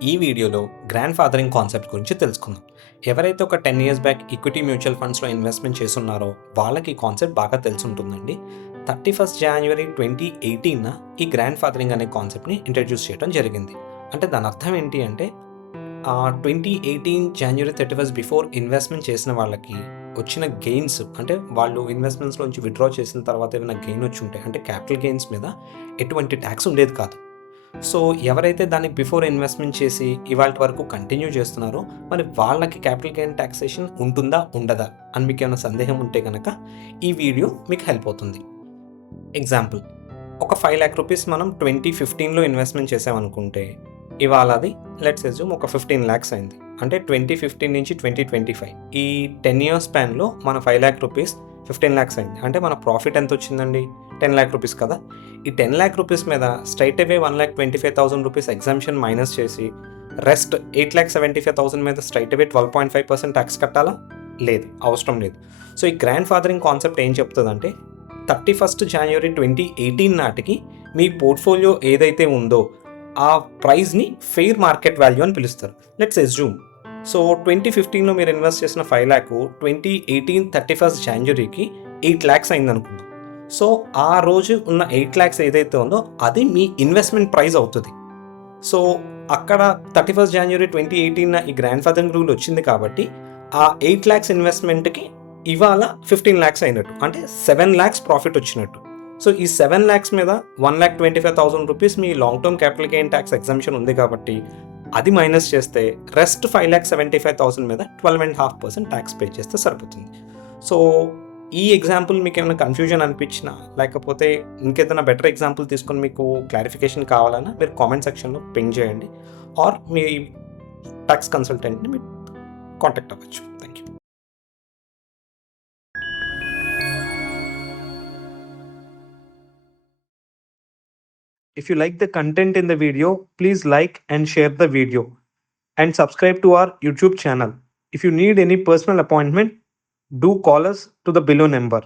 ఈ వీడియోలో grand ఫాదరింగ్ concept గురించి తెలుసుకుందాం. ఎవరైతే ఒక 10 ఇయర్స్ బ్యాక్ ఈక్విటీ మ్యూచువల్ ఫండ్స్‌లో ఇన్వెస్ట్‌మెంట్ చేసున్నారో వాళ్ళకి ఈ కాన్సెప్ట్ బాగా తెలిసుంటుందండి. 31 జనవరి 2018 ఈ గ్రాండ్ ఫాదరింగ్ అనే కాన్సెప్ట్‌ని ఇంట్రడ్యూస్ చేయడం జరిగింది. అంటే దాని అర్థం ఏంటి అంటే 2018 జనవరి 31 బిఫోర్ ఇన్వెస్ట్‌మెంట్ చేసిన వాళ్ళకి వచ్చిన గెయిన్స్ అంటే వాళ్ళు ఇన్వెస్ట్‌మెంట్స్‌లోంచి విత్‌డ్రా చేసిన తర్వాత ఏమైనా గెయిన్ వచ్చుంటే అంటే క్యాపిటల్ గెయిన్స్ మీద ఎటువంటి టాక్స్ ఉండేది కాదు. సో, ఎవరైతే దాన్ని బిఫోర్ ఇన్వెస్ట్‌మెంట్ చేసి ఇవాల్టి వరకు కంటిన్యూ చేస్తున్నారో, మరి వాళ్ళకి క్యాపిటల్ గెయిన్ టాక్సేషన్ ఉంటుందా? ఉండదా? అని మీకేమైనా సందేహం ఉంటే గనక ఈ వీడియో మీకు హెల్ప్ అవుతుంది. ఎగ్జాంపుల్ ఒక 5,00,000 రూపీస్ మనం 2015లో ఇన్వెస్ట్‌మెంట్ చేసామనుకుంటే, ఇవాళ అది లెట్స్ అస్యూమ్ ఒక 15,00,000 అయింది. అంటే 2015 నుంచి 2025 ఈ 10 ఇయర్స్ స్పాన్‌లో మన 5,00,000 రూపీస్ 15,00,000 అయింది. అంటే మన ప్రాఫిట్ ఎంతొచ్చిందండి? 10,00,000 రూపీస్ కదా! ఈ 10,00,000 రూపీస్ మీద స్ట్రెయిట్ అవే 1,25,000 రూపీస్ ఎగ్జంప్షన్ మైనస్ చేసి రెస్ట్ 8,75,000 మీద స్ట్రెయిట్ అవే 12.5% టాక్స్ కట్టాలా? లేదు. అవసరం లేదు. సో, ఈ గ్రాండ్ ఫాదరింగ్ కాన్సెప్ట్ ఏం చెప్తదంటే 31 జనవరి 2018 నాటికి మీ పోర్ట్‌ఫోలియో ఏదైతే ఉందో ఆ ప్రైస్‌ని ఫెయిర్ మార్కెట్ వాల్యూ అని పిలుస్తారు. లెట్స్ అస్యూమ్ సో, 2015లో మీరు ఇన్వెస్ట్ చేసిన 5,00,000 2018 31 జనవరికి 8,00,000 అయిందనుకుందాం. సో, ఆ రోజు ఉన్న 8,00,000 ఏదైతే ఉందో అది మీ ఇన్వెస్ట్‌మెంట్ ప్రైస్ అవుతది. సో, అక్కడ 31 జనవరి 2018 ఈ గ్రాండ్ ఫాదరింగ్ రూల్ వచ్చింది కాబట్టి ఆ 8,00,000 ఇన్వెస్ట్‌మెంట్‌కి ఇవాళ 15,00,000 అయినట్టు. అంటే 7,00,000 ప్రాఫిట్ వచ్చినట్టు. సో, ఈ 7,00,000 మీద 1,25,000 రూపీస్ మీ long term capital gain tax exemption ఉంది కాబట్టి అది మైనస్ చేస్తే రెస్ట్ 5,75,000 మీద 12.5% టాక్స్ పే చేస్తే సరిపోతుంది. సో, ఈ ఎగ్జాంపుల్ మీకేమైనా కన్‌ఫ్యూజన్ అనిపించినా, లేకపోతే ఇంకేదైనా బెటర్ ఎగ్జాంపుల్ తీసుకొని మీకు క్లారిఫికేషన్ కావాలన్నా మీరు కామెంట్ సెక్షన్‌లో పింగ్ చేయండి. ఆర్ మీ టాక్స్ కన్సల్టెంట్‌ని మీరు కాంటాక్ట్ అవ్వచ్చు. Thank you. If you like the content in the video, please like and share the video and subscribe to our YouTube channel. If you need any personal appointment, do call us to the below number.